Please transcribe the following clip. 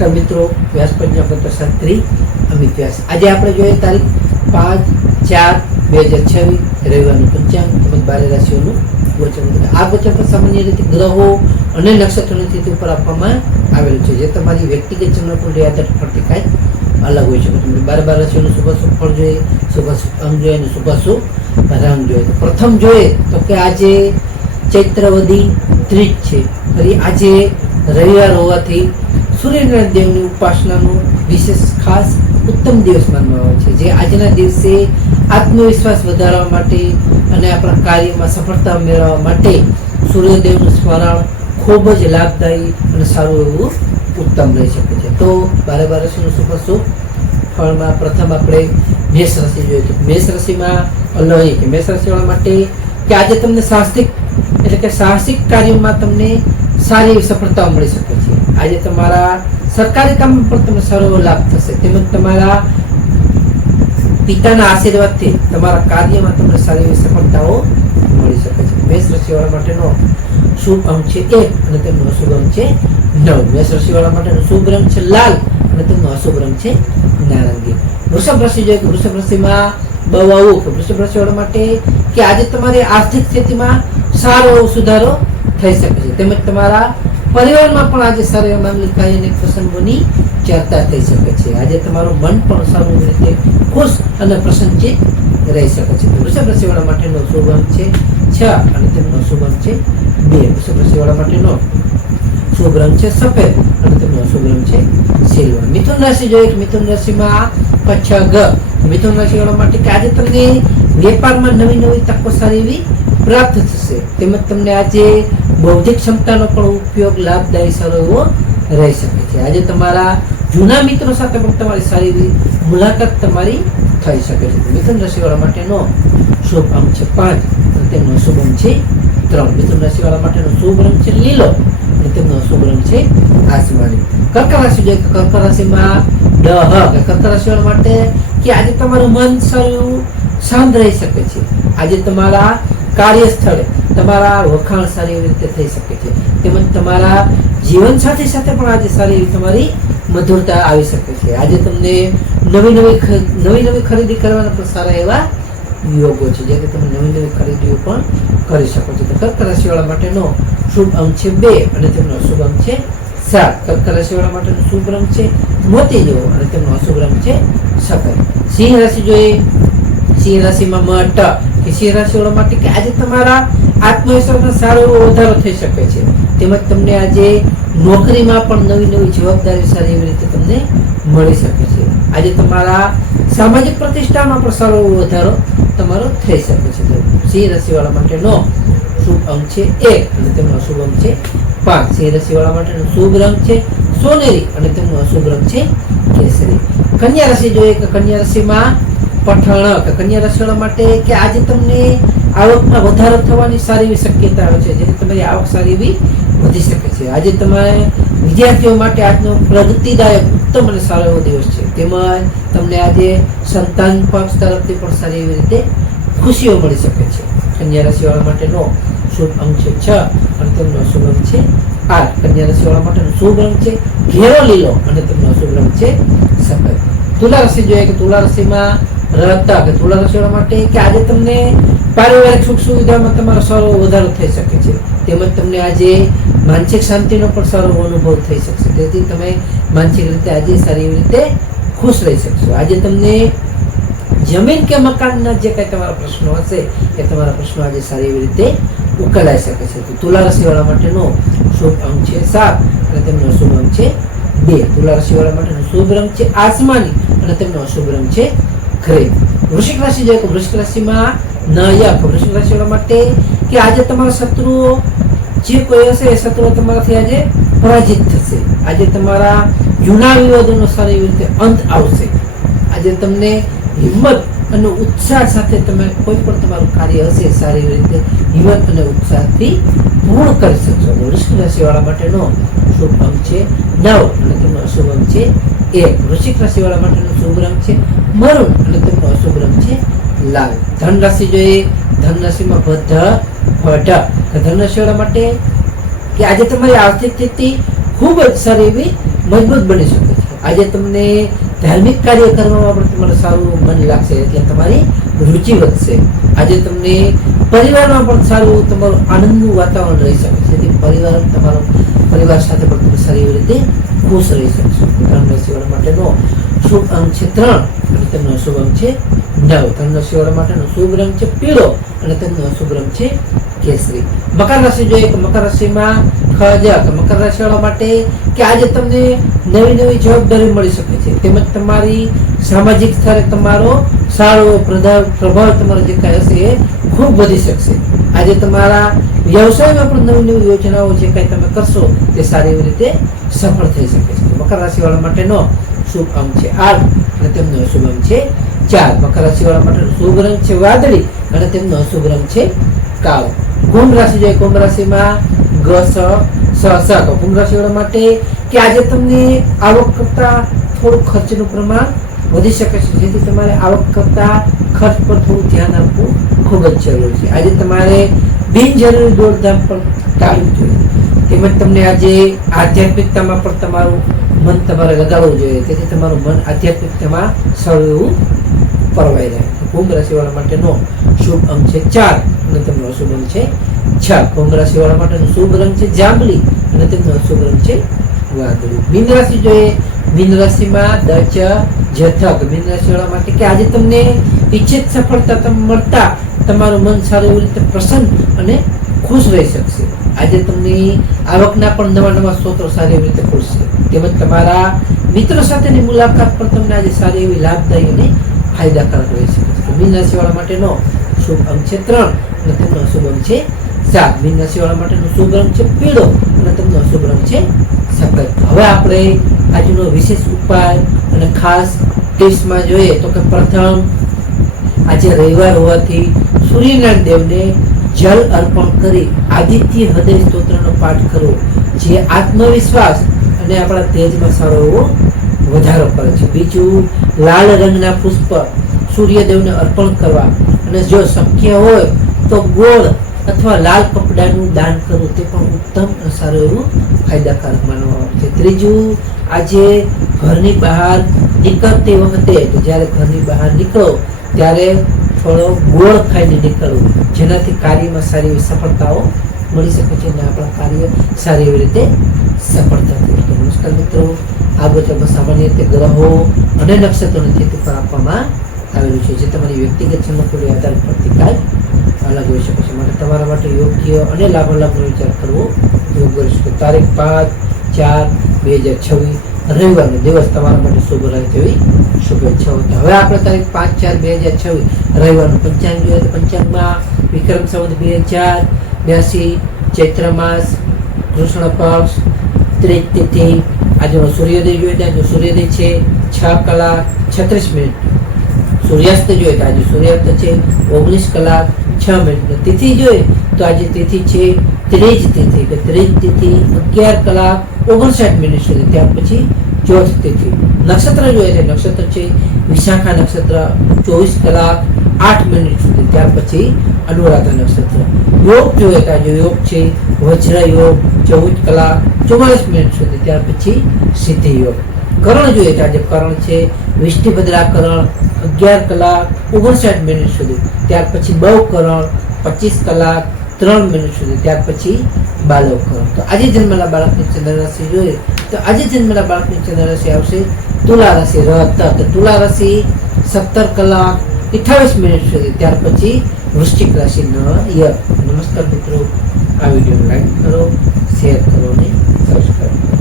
નમસ્કાર મિત્રો, વ્યાસ પંચામૃત શાસ્ત્રી અમિત વ્યાસ. આજે આપણે જોઈએ તારીખ 5/4/2026 રવિવારનું પંચાંગ તેમજ 12 રાશિઓનું ગોચર. આ ગોચર પર સામાન્ય રીતે ગ્રહો અને નક્ષત્રોની સ્થિતિ ઉપર આપવામાં આવેલું છે, જે તમારી વ્યક્તિગત જન્મકુંડળી આધારિત ફરતી કાંઈ અલગ હોય છે. તમે 12 રાશિઓનું શુભાશુભ ફળ જોઈએ, શુભાશુભ અંગ જોઈએ અને શુભાશુભ રંગ જોઈએ. તો પ્રથમ જોઈએ તો કે આજે ચૈત્રવદી ત્રીજ છે. ફરી આજે રવિવાર હોવાથી સૂર્યનારાયણ દેવની ઉપાસનાનો વિશેષ ખાસ ઉત્તમ દિવસ માનવામાં આવે છે, જે આજના દિવસે આત્મવિશ્વાસ વધારવા માટે અને આપણા કાર્યમાં સફળતા મેળવવા માટે સૂર્યદેવનું સ્મરણ ખૂબ જ લાભદાયી અને સારું એવું ઉત્તમ રહી શકે છે. તો 12 રાશિનું શુભાશુભ ફળમાં પ્રથમ આપણે મેષ રાશિ જોઈએ. તો મેષ રાશિમાં અલૌકિક કે મેષ રાશિવાળા માટે કે આજે તમને સાહસિક કાર્યોમાં તમને સારી એવી સફળતાઓ મળી શકે છે. આજે તમારા સરકારી કામમાં પણ તમને સારો લાભ થશે, તેમજ તમારા પિતાના આશીર્વાદથી તમારા કાર્યમાં તમને સારી એવી સફળતાઓ મળી શકે છે. મેષ રાશિવાળા માટેનો શુભ અંક છે 1 અને તેમનો અશુભ અંક છે 9. મેષ રાશિવાળા માટેનો શુભ રંગ છે લાલ અને તેમનો અશુભ રંગ છે નારંગી. વૃષભ રાશિ જોઈએ તો વૃષભ રાશિમાં બહુ વૃષભ રાશિવાળા માટે કે આજે તમારી આર્થિક સ્થિતિમાં સારો એવો સુધારો થઈ શકે છે, તેમજ તમારા પરિવારમાં પણ આજે સારા એવા માંગલિક કાર્ય અને પ્રસંગોની ચર્ચા થઈ શકે છે. આજે તમારું મન પણ સારી રીતે ખુશ અને પ્રસન્નચિત્ત રહી શકે છે. વૃષભ રાશિવાળા માટેનો શુભ અંક છે 6 અને તેમનો શુભ અંક છે 2. વૃષભ રાશિવાળા માટેનો શુભ રંગ છે સફેદ અને તેમનો શુભ રંગ છે સિલ્વર. મિથુન રાશિ જોઈએ. મિથુન રાશિમાં પછગ. મિથુન રાશિવાળા માટે કે આજે તમને વેપારમાં નવી તકો સારી એવી પ્રાપ્ત થશે, તેમજ તમને આજે બૌદ્ધિક ક્ષમતાનો પણ ઉપયોગ લાભદાયી સારો એવો રહી શકે છે. આજે તમારા જૂના મિત્રો સાથે પણ તમારી સારી એવી મુલાકાત તમારી થઈ શકે છે. મિથુન રાશિવાળા માટેનો શુભ અંક છે 5 અને તેમનો શુભ અંક છે 3. મિથુન રાશિવાળા માટેનો શુભ રંગ છે લીલો અને તેમનો શુભ રંગ છે આસમાની. કર્ક રાશિ જોઈએ. કર્ક રાશિમાં કર્ક રાશિવાળા માટે કે આજે તમારું મન સારું શાંત રહી શકે છે. આજે તમારા કાર્યસ્થળે તમારા વખાણ સારી એવી રીતે થઈ શકે છે, તેમજ તમારા જીવનસાથી સાથે પણ આજે સારી એવી તમારી મધુરતા આવી શકે છે. આજે તમને નવી ખરીદી કરવાના પણ સારા એવા યોગો છે, જેથી તમે નવી ખરીદીઓ પણ કરી શકો છો. તો કર્ક રાશિવાળા માટેનો શુભ અંક છે 2 અને તેમનો અશુભ અંક છે 7. કર્ક રાશિવાળા માટેનો શુભ રંગ છે મોતી જેવો અને તેમનો અશુભ રંગ છે સફેદ. સિંહ રાશિ જોઈએ. સિંહ રાશિમાં મઠ કે સિંહ રાશિવાળા માટે કે આજે તમારા આત્મવિશ્વાસમાં સારો એવો વધારો થઈ શકે છે, તેમજ તમને આજે નોકરીમાં પણ નવી જવાબદારી સારી એવી રીતે તમને મળી શકે છે. આજે તમારા સામાજિક પ્રતિષ્ઠામાં પણ સારો એવો વધારો તમારો થઈ શકે છે. સિંહ રાશિવાળા માટેનો શુભ અંક છે 1 અને તેમનો અશુભ અંક છે 5. સિંહ રાશિવાળા માટેનો શુભ રંગ છે સોનેરી અને તેમનો અશુભ રંગ છે કેસરી. કન્યા રાશિ જોઈએ કે કન્યા રાશિમાં પઠણ કે કન્યા રાશિવાળા માટે કે આજે તમને આવકમાં વધારો થવાની સારી એવી શક્યતા આવે છે, જેથી તમારી આવક સારી એવી વધી શકે છે. આજે તમારે વિદ્યાર્થીઓ માટે આજનો પ્રગતિદાયક ઉત્તમ અને સારો એવો દિવસ છે, તેમજ તમને આજે સંતાન પક્ષ તરફથી પણ સારી એવી રીતે ખુશીઓ મળી શકે છે. કન્યા રાશિવાળા માટેનો શુભ અંક છે 6 અને તેમનો અશુભ અંક છે 8. કન્યા રાશિવાળા માટેનો શુભ રંગ છે ઘેરો લીલો અને તેમનો અશુભ રંગ છે સફેદ. તુલા રાશિ જોઈએ કે તુલા રાશિમાં તુલા રાશિવાળા માટે કે આજે તમને પારિવારિક સુખ સુવિધામાં તમારો સારો વધારો થઈ શકે છે, તેમજ તમને આજે માનસિક શાંતિનો પણ સારો અનુભવ થઈ શકશે, તેથી તમે માનસિક રીતે આજે સારી એવી રીતે ખુશ રહી શકશો. આજે તમને જમીન કે મકાનના જે કંઈ તમારા પ્રશ્નો હશે એ તમારા પ્રશ્નો આજે સારી એવી રીતે ઉકેલાઈ શકે છે. તો તુલા રાશિવાળા માટેનો શુભ અંક છે 7 અને તેમનો અશુભ અંક છે 2. તુલા રાશિવાળા માટેનો શુભ રંગ છે આસમાની અને તેમનો અશુભ રંગ છે ગ્રે. વૃશ્ચિક રાશિ જોઈએ તો વૃશ્ચિક રાશિમાં વૃશ્ચિક રાશિવાળા માટે કે આજે તમારા શત્રુઓ જે કોઈ હશે એ શત્રુઓ તમારાથી આજે પરાજિત થશે. આજે તમારા જૂના વિવાદોનો સારી એવી રીતે અંત આવશે. આજે તમને હિંમત અને ઉત્સાહ સાથે તમે કોઈ પણ તમારું કાર્ય હશે સારી રીતે હિંમત અને ઉત્સાહથી પૂર્ણ કરી શકશો. વૃશ્ચિક રાશિવાળા માટેનો શુભ અંક છે 9 અને તેમનો અશુભ અંક છે 1. વૃશ્ચિક રાશિવાળા માટેનો શુભ રંગ છે મરૂન અને તેમનો અશુભ રંગ છે લાલ. ધન રાશિ જોઈએ. ધન રાશિમાં ધન રાશિવાળા માટે કે આજે તમારી આર્થિક સ્થિતિ ખૂબ જ સારી એવી મજબૂત બની શકે છે. આજે તમને ધાર્મિક કાર્ય કરવામાં પણ તમારે સારું મન લાગશે, એટલે તમારી રુચિ વધશે. આજે તમને પરિવારમાં પણ સારું તમારું આનંદનું વાતાવરણ રહી શકે છે. તેથી તમારો પરિવાર સાથે પણ તમે સારી એવી રીતે ખુશ રહી શકશો. 3 રાશિવાળા માટેનો શુભ અંક છે 3 અને તેમનો અશુભ અંક છે 9. 3 રાશિવાળા માટેનો શુભ રંગ છે પીળો અને તેમનો અશુભ રંગ છે કેસરી. મકર રાશિ જોઈએ કે મકર રાશિમાં મકર રાશિવાળા માટે કે આજે તમને નવી જવાબદારી મળી શકે છે, તેમજ તમારી સામાજિક સ્તરે તમારો સારો પ્રભાવ તમારો જે કાંઈ હશે એ ખૂબ વધી શકશે. આજે તમારા વ્યવસાયમાં પણ નવી યોજનાઓ જે કાંઈ તમે કરશો તે સારી એવી રીતે સફળ થઈ શકે છે. મકર રાશિવાળા માટેનો શુભ અંક છે 8 અને તેમનો અશુભ અંક છે 4. મકર રાશિવાળા માટેનો શુભ રંગ છે વાદળી અને તેમનો અશુભ રંગ છે કાળો. કુંભ રાશિ જોઈએ, કુંભ રાશિમાં કુંભ રાશિવાળા માટે કે આજે તમને આવક કરતા થોડું ખર્ચનું પ્રમાણ વધી શકે છે, જેથી તમારે આવક કરતા ખર્ચ પર થોડું ધ્યાન આપવું ખૂબ જ જરૂરી છે. આજે તમારે બિનજરૂરી દોડધામ પણ ટાળવી જોઈએ. તેમજ તમને આજે આધ્યાત્મિકતામાં પણ તમારું મન તમારે લગાડવું જોઈએ, તેથી તમારું મન આધ્યાત્મિકતામાં સારું એવું પરવાઈ રહે. કુંભ રાશિવાળા માટેનો શુભ અંક છે 4 અને તેમનો અશુભ અંક છે 6. કુંભ રાશિવાળા માટેનો શુભ રંગ છે જાંબલી અને તેમનો અશુભ રંગ છે વાદળી. મીન રાશિ જોઈએ, મીન રાશિમાં જથક. મીન રાશિવાળા માટે કે આજે તમને ઈચ્છિત સફળતા મળતા તમારું મન સારી એવી રીતે પ્રસન્ન અને ખુશ રહી શકશે. આજે તમને આવકના પણ નવા સ્ત્રોતો સારી એવી રીતે ખુલશે, તેમજ તમારા મિત્રો સાથેની મુલાકાત પણ તમને આજે સારી એવી લાભદાયી અને ફાયદાકારક રહી શકે છે. મીન રાશિવાળા માટેનો શુભ અંક છે 3 અને તેમનો અશુભ અંક છે 7. મીન રાશિવાળા માટેનો શુભ રંગ છે પીળો અને તેમનો અશુભ રંગ છે સફેદ. હવે આપણે આજનો વિશેષ ઉપાય અને ખાસ ટિપ્સમાં જોઈએ તો કે પ્રથમ, આજે રવિવાર હોવાથી સૂર્યનારાયણ દેવને જલ અર્પણ કરી આદિત્ય હૃદય સ્તોત્રનો પાઠ કરવો, જે આત્મવિશ્વાસ અને આપણા તેજમાં સારો એવો વધારો કરે છે. બીજું, લાલ રંગના પુષ્પ સૂર્યદેવને અર્પણ કરવા અને જો શક્ય હોય તો ગોળ અથવા લાલ કપડાનું દાન કરવું, તે પણ ઉત્તમ અને સારું એવું ફાયદાકારક માનવામાં આવે છે. ત્રીજું, આજે ઘરની બહાર નીકળતી વખતે જ્યારે ઘરની બહાર નીકળો ત્યારે થોડો ગોળ ખાઈને નીકળવું, જેનાથી કાર્યમાં સારી એવી સફળતાઓ મળી શકે છે અને આપણા કાર્ય સારી એવી રીતે સફળ થશે. નમસ્કાર મિત્રો, આ બધું સામાન્ય રીતે ગ્રહો અને નક્ષત્રોની સ્થિતિ પર આપવામાં આવેલું છે, જે તમારી વ્યક્તિગત ચમકવાળી આધાર પરથી કાંઈ અલગ હોઈ શકે છે. માટે તમારા માટે યોગ્ય અને લાભાલાભનો વિચાર કરવો યોગ્ય રહેશે. તારીખ 5/4/2026 રવિવારનો દિવસ તમારા માટે શુભ રહે તેવી શુભેચ્છાઓ. હવે આપણે તારીખ 5/4/2026 રવિવારનું પંચાંગ જોઈએ તો પંચાંગમાં વિક્રમ સંવત 2082 ચૈત્ર માસ કૃષ્ણ પક્ષ ત્રીજ તિથિ. આજનો સૂર્યોદય જોઈએ તો આજનો સૂર્યોદય છે 6:36. સૂર્યાસ્ત જોઈએ તો આજે સૂર્યાસ્ત છે 19:06. તિથિ જોઈએ તો આજે તિથિ છે ત્રીજ તિથિ કે ત્રીજ તિથિ 11:59 સુધી. ત્યાર પછી ચોથ તિથિ. નક્ષત્ર જોઈએ તો નક્ષત્ર છે વિશાખા નક્ષત્ર 24:08 સુધી. ત્યાર પછી અનુરાધા નક્ષત્ર. યોગ જોઈએ તો આજે યોગ છે વજ્ર યોગ 14:44 સુધી. ત્યાર પછી સિદ્ધિ યોગ. કરણ જોઈએ તો આજે કરણ છે વિષ્ટિભદ્રા કરણ 11:59 સુધી. ત્યાર પછી બહુ કરણ 25:03 સુધી. ત્યાર પછી બાલવ કરણ. તો આજે જન્મેલા બાળકની ચંદ્ર રાશિ જોઈએ તો આજે જન્મેલા બાળકની ચંદ્ર રાશિ આવશે તુલા રાશિ. તુલા રાશિ 17:28 સુધી. ત્યાર પછી વૃશ્ચિક રાશિ નમસ્કાર મિત્રો, આ વિડીયો લાઈક કરો, શેર કરો અને સબસ્ક્રાઈબ કરો.